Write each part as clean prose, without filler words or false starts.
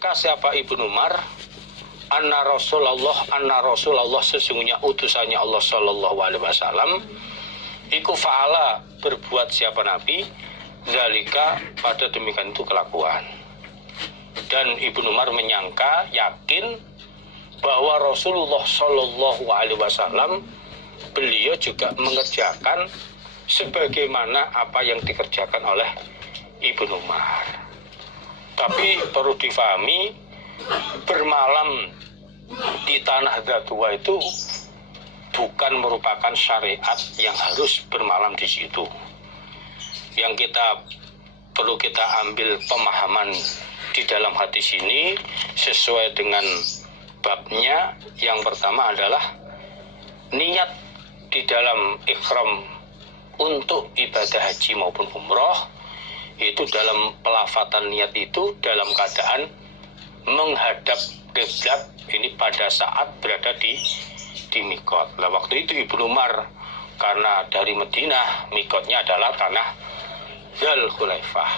menyangka siapa Ibnu Umar, anna Rasulullah sesungguhnya utusannya Allah sallallahu alaihi wasallam iku fa'ala berbuat siapa Nabi zalika pada demikian itu kelakuan. Dan Ibnu Umar menyangka yakin bahwa Rasulullah sallallahu alaihi wasallam beliau juga mengerjakan sebagaimana apa yang dikerjakan oleh Ibnu Umar. Tapi perlu difahami, bermalam di tanah Dzatwa itu bukan merupakan syariat yang harus bermalam di situ. Yang perlu kita ambil pemahaman di dalam hadis ini sesuai dengan babnya. Yang pertama adalah niat di dalam ihram untuk ibadah haji maupun umroh, itu dalam pelafatan niat itu dalam keadaan menghadap kiblat ini pada saat berada di mikot. Nah, waktu itu Ibnu Umar karena dari Madinah mikotnya adalah tanah Dzul Khulaifah.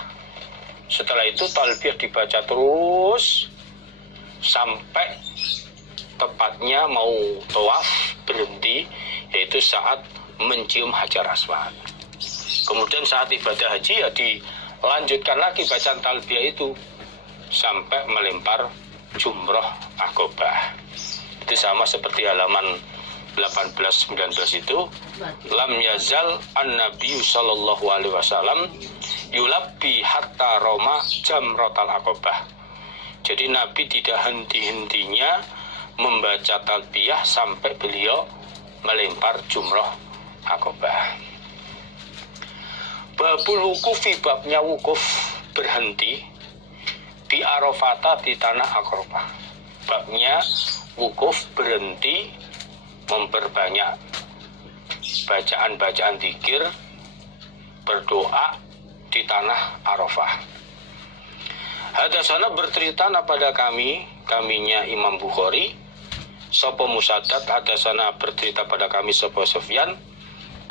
Setelah itu talbiyah dibaca terus sampai tepatnya mau tawaf berhenti, yaitu saat mencium Hajar Aswad. Kemudian saat ibadah haji ya dilanjutkan lagi bacaan talbiyah itu sampai melempar jumroh Aqobah. Itu sama seperti halaman 18-19 itu, lam yazal an-nabiy sallallahu alaihi wasallam yulabbi hatta roma jamrotal Aqobah. Jadi Nabi tidak henti-hentinya membaca talbiyah sampai beliau melempar jumroh Aqobah. Babul wukufi, babnya wukuf berhenti di Arafata di tanah Aqobah. Babnya wukuf berhenti memperbanyak bacaan-bacaan zikir, berdoa di tanah Arafah. Hadasana bercerita pada kaminya Imam Bukhari, Sopo Musaddad hadasana bercerita pada kami Sopo Sufyan,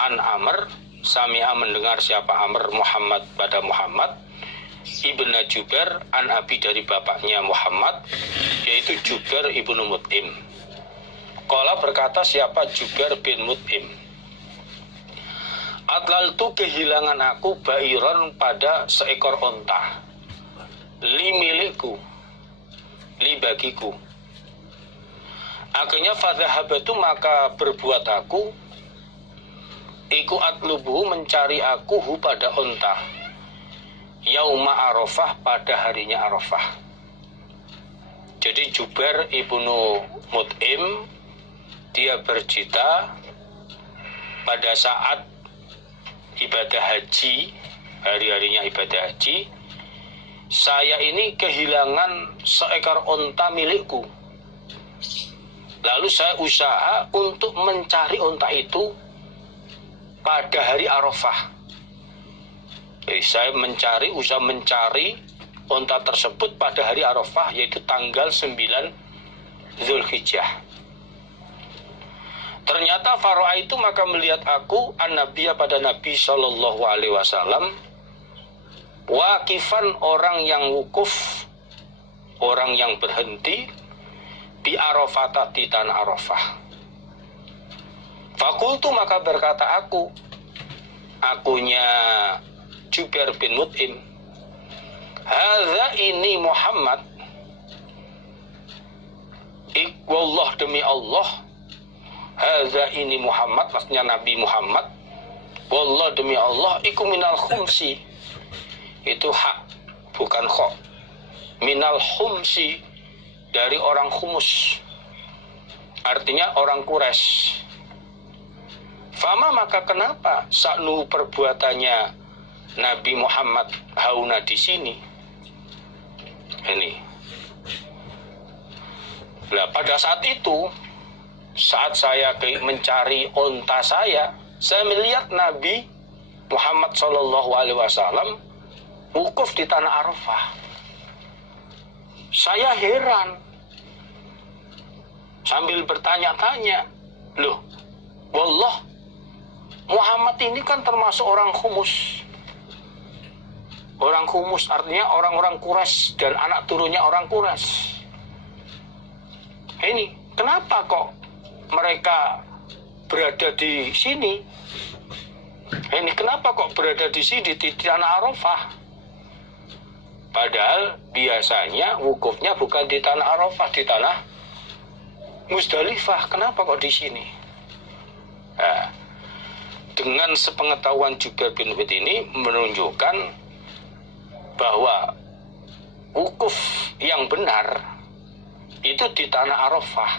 An Amr, Sami'a mendengar siapa Amr Muhammad pada Muhammad, Ibnu Jubair, An Abi dari bapaknya Muhammad, yaitu Jubair ibnu Mut'im. Qala berkata siapa Jubair bin Mut'im, Atlaltu kehilangan aku bairon pada seekor onta, li milikku, li bagiku. Akhirnya fadhahabatu maka berbuat aku, iku atlubuhu mencari aku hu pada onta, yauma Arafah pada harinya Arafah. Jadi Jubair ibnu Mut'im dia bercerita pada saat ibadah haji, hari-harinya ibadah haji, saya ini kehilangan seekor onta milikku. Lalu saya usaha untuk mencari onta itu pada hari Arafah. Jadi saya usaha mencari onta tersebut pada hari Arafah, yaitu tanggal 9 Zulhijjah. Ternyata faro'a itu maka melihat aku an-nabiya pada Nabi sallallahu alaihi wasallam, wakifan orang yang wukuf, orang yang berhenti di Arafah di tanah Arafah. Fakultu maka berkata akunya Jubair bin Mut'im, hadza ini Muhammad, wallah demi Allah, hadza ini Muhammad maksudnya Nabi Muhammad, wallah demi Allah, iku minal khumsi, itu hak bukan kho, minal khumsi dari orang Khumus, artinya orang Quraisy. Fama maka kenapa saknu perbuatannya Nabi Muhammad hauna di sini? Ini. Nah, pada saat itu, saat saya mencari onta saya melihat Nabi Muhammad sallallahu alaihi wasallam wukuf di tanah Arafah. Saya heran sambil bertanya-tanya, loh, wallah, Muhammad ini kan termasuk orang Khumus, Orang Humus artinya orang-orang Quraisy dan anak turunnya orang Quraisy. Ini kenapa kok mereka berada di sini? Ini kenapa kok berada di sini di tanah Arafah? Padahal biasanya wukufnya bukan di tanah Arafah, di tanah Musdalifah. Kenapa kok di sini? Nah, dengan sepengetahuan Jubair bin Mut'im ini menunjukkan bahwa wukuf yang benar itu di tanah Arafah,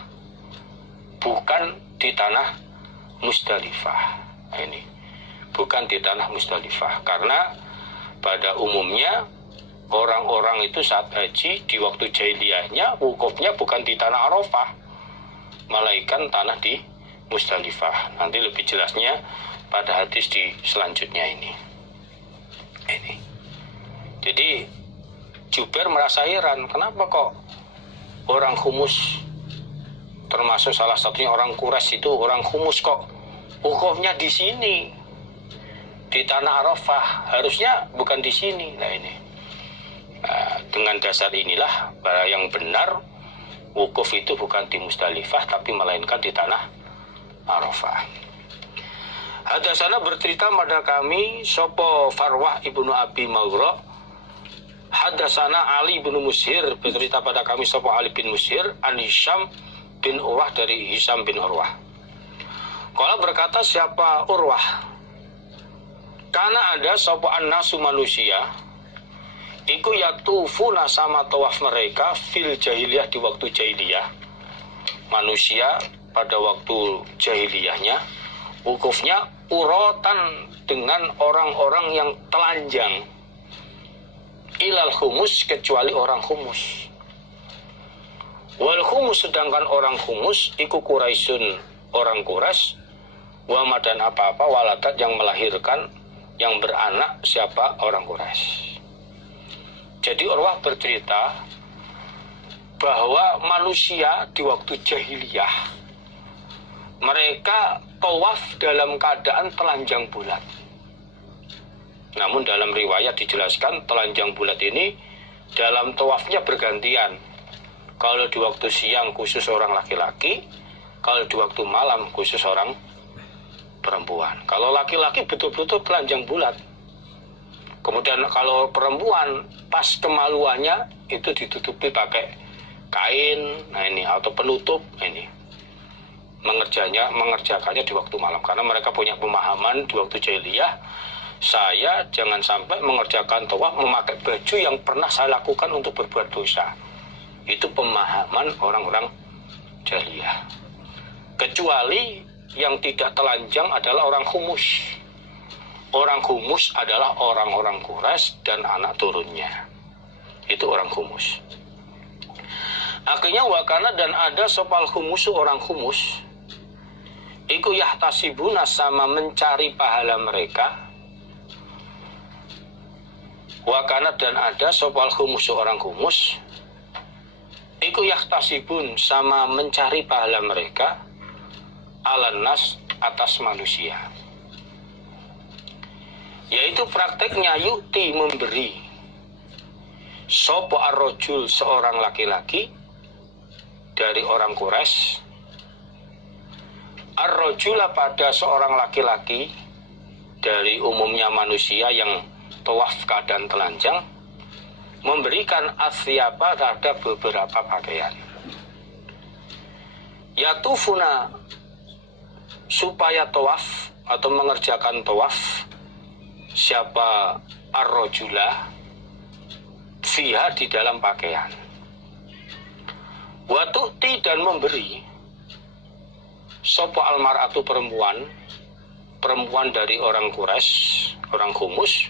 bukan di tanah Musdalifah. Ini bukan di tanah Musdalifah, karena pada umumnya orang-orang itu saat haji di waktu jahiliyahnya wukufnya bukan di tanah Arafah, melainkan tanah di Musdalifah. Nanti lebih jelasnya pada hadis di selanjutnya ini. Jadi Jubair merasa heran, kenapa kok orang Humus, termasuk salah satunya orang Quraisy itu orang Humus, kok wukufnya di sini di tanah Arafah, harusnya bukan di sini. Nah ini, dengan dasar inilah yang benar wukuf itu bukan di Musdalifah tapi melainkan di tanah Arafah. Hadasana bercerita pada kami sopo Farwah ibnu Abi Maghra. Hadasana Ali bin Mushir bercerita pada kami sopo Ali bin Mushir an Hisham bin Urwah dari Hisham bin Urwah. Kalau berkata siapa Urwah, karena ada sopo annasu manusia iku yatufuna sama tawaf mereka fil jahiliyah di waktu jahiliyah. Manusia pada waktu jahiliyahnya wukufnya urotan dengan orang-orang yang telanjang, ilal Humus kecuali orang Humus. Wal Humus sedangkan orang Humus iku Quraisyun orang Quraisy, wama dan apa-apa waladat yang melahirkan yang beranak siapa orang Quraisy. Jadi Urwah bercerita bahwa manusia di waktu jahiliyah mereka tawaf dalam keadaan telanjang bulat. Namun dalam riwayat dijelaskan telanjang bulat ini dalam tawafnya bergantian. Kalau di waktu siang khusus orang laki-laki, kalau di waktu malam khusus orang perempuan. Kalau laki-laki betul-betul telanjang bulat. Kemudian kalau perempuan pas kemaluannya itu ditutupi pakai kain, nah ini, atau penutup ini. Mengerjakannya di waktu malam karena mereka punya pemahaman di waktu jahiliyah, saya jangan sampai mengerjakan tawaf memakai baju yang pernah saya lakukan untuk berbuat dosa. Itu pemahaman orang-orang jahiliyah. Kecuali yang tidak telanjang adalah orang Humus. Orang Humus adalah orang-orang Quraisy dan anak turunnya. Itu orang Humus. Akhirnya wakana dan ada sopal Humusu orang Humus. Iku yahtasibuna sama mencari pahala mereka. Wakana dan ada sopal Humus orang Humus. Iku yahtasibun sama mencari pahala mereka alannas atas manusia. Yaitu prakteknya yukti memberi sopo ar-rajul seorang laki-laki dari orang Quraisy ar-rajula pada seorang laki-laki dari umumnya manusia yang tawaf keadaan telanjang, memberikan asyapa terhadap beberapa pakaian. Yatufuna supaya tawaf atau mengerjakan tawaf siapa ar-rajula fiha di dalam pakaian. Watu'ti dan memberi sopo almar'atu perempuan dari orang Quraisy, orang Humus,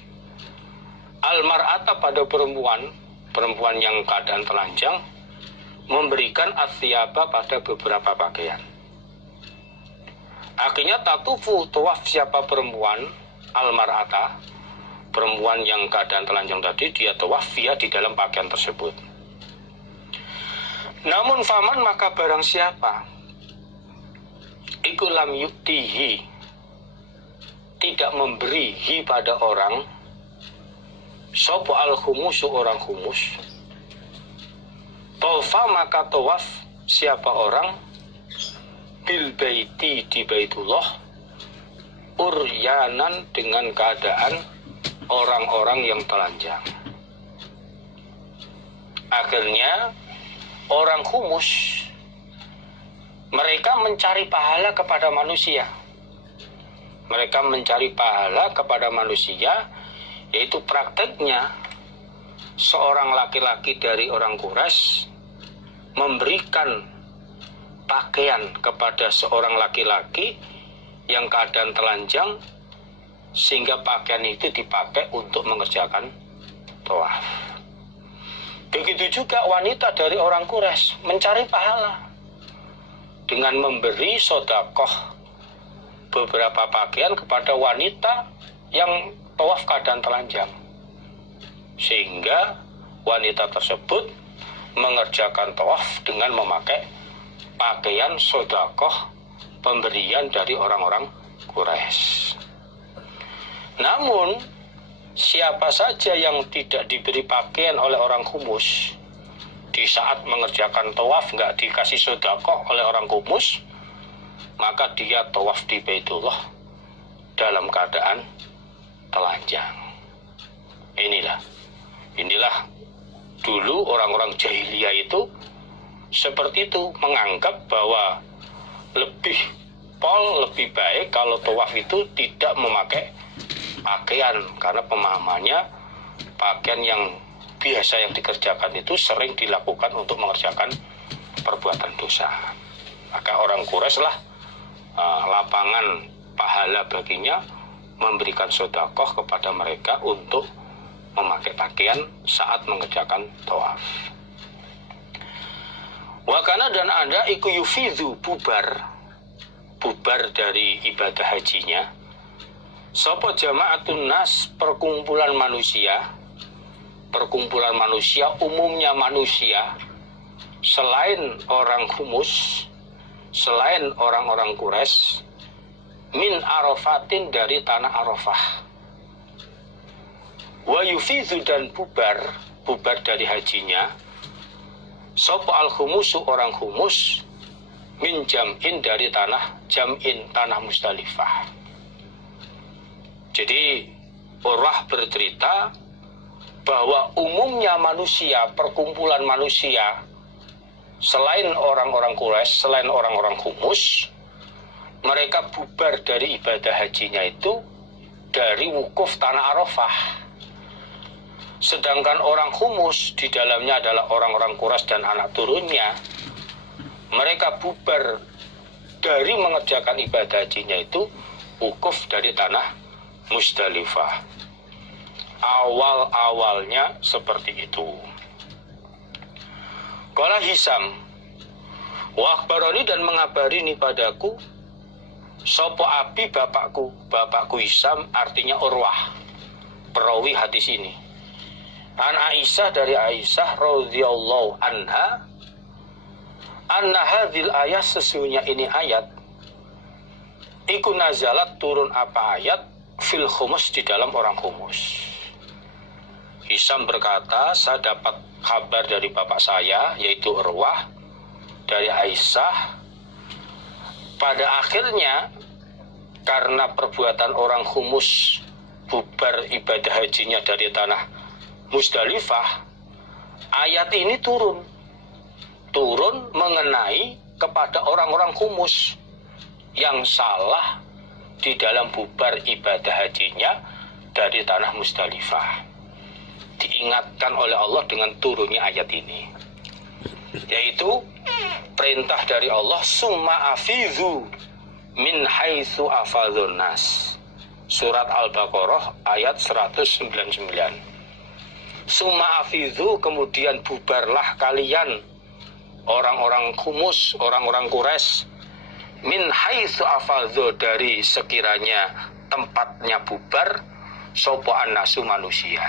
almar'ata pada perempuan yang keadaan telanjang, memberikan asyaba pada beberapa pakaian. Akhirnya tatufu tawaf siapa perempuan almar'ata, perempuan yang keadaan telanjang tadi, dia tawaf via di dalam pakaian tersebut. Namun faman maka barang siapa iku lam yuktihi tidak memberi hi pada orang Sopo al-khumusu orang khumus. Tofa maka tawaf siapa orang bil baiti di Baitullah uryanan dengan keadaan orang-orang yang telanjang. Akhirnya orang khumus mereka mencari pahala kepada manusia. Mereka mencari pahala kepada manusia, yaitu prakteknya seorang laki-laki dari orang Quraisy memberikan pakaian kepada seorang laki-laki yang keadaan telanjang, sehingga pakaian itu dipakai untuk mengerjakan tawaf. Begitu juga wanita dari orang Quraisy mencari pahala dengan memberi sedekah beberapa pakaian kepada wanita yang tawaf keadaan telanjang, sehingga wanita tersebut mengerjakan tawaf dengan memakai pakaian sedekah pemberian dari orang-orang Quraisy. Namun siapa saja yang tidak diberi pakaian oleh orang khumus, di saat mengerjakan tawaf nggak dikasih sedekah oleh orang khumus, maka dia tawaf di Baitullah dalam keadaan telanjang. Inilah dulu orang-orang jahiliyah itu seperti itu, menganggap bahwa lebih baik kalau tawaf itu tidak memakai pakaian, karena pemahamannya pakaian yang biasa yang dikerjakan itu sering dilakukan untuk mengerjakan perbuatan dosa. Maka orang Quraisy lah lapangan pahala baginya memberikan sedekah kepada mereka untuk memakai pakaian saat mengerjakan tawaf. Wakana dan ada iku yufidu bubar dari ibadah hajinya. Sopo jama'atun nas perkumpulan manusia umumnya manusia selain orang khumus, selain orang-orang Quraisy, min Arafatin dari tanah Arafah. Wa yufidu dan bubar dari hajinya sopo al-khumusu orang khumus min jam'in dari tanah Musdalifah. Jadi Urwah bercerita bahwa umumnya manusia, perkumpulan manusia selain orang-orang Quraisy, selain orang-orang khumus, mereka bubar dari ibadah hajinya itu dari wukuf tanah Arafah. Sedangkan orang khumus di dalamnya adalah orang-orang Quraisy dan anak turunnya, mereka bubar dari mengerjakan ibadah hajinya itu wukuf dari tanah Musdalifah. Awal-awalnya seperti itu. Qala Hisam, wa akhbarani dan mengabari ini padaku sopo abi bapakku Hisam, artinya Urwah, perawi hadis ini. An Aisyah dari Aisyah radhiyallahu anha, anna hadhil ayat sesungguhnya ini ayat iku nazalat turun apa ayat fil khumus di dalam orang khumus. Hisam berkata, saya dapat kabar dari bapak saya yaitu Urwah dari Aisyah, pada akhirnya karena perbuatan orang khumus bubar ibadah hajinya dari tanah Musdalifah, ayat ini turun mengenai kepada orang-orang khumus yang salah di dalam bubar ibadah hajinya dari tanah Musdalifah. Diingatkan oleh Allah dengan turunnya ayat ini, yaitu perintah dari Allah, summa afidhu min haitsu afadhun nas. Surat Al-Baqarah ayat 199. Summa afidhu, kemudian bubarlah kalian orang-orang khumus, orang-orang Quraisy, min haitsu afadhu, dari sekiranya tempatnya bubar, sopo annasu manusia.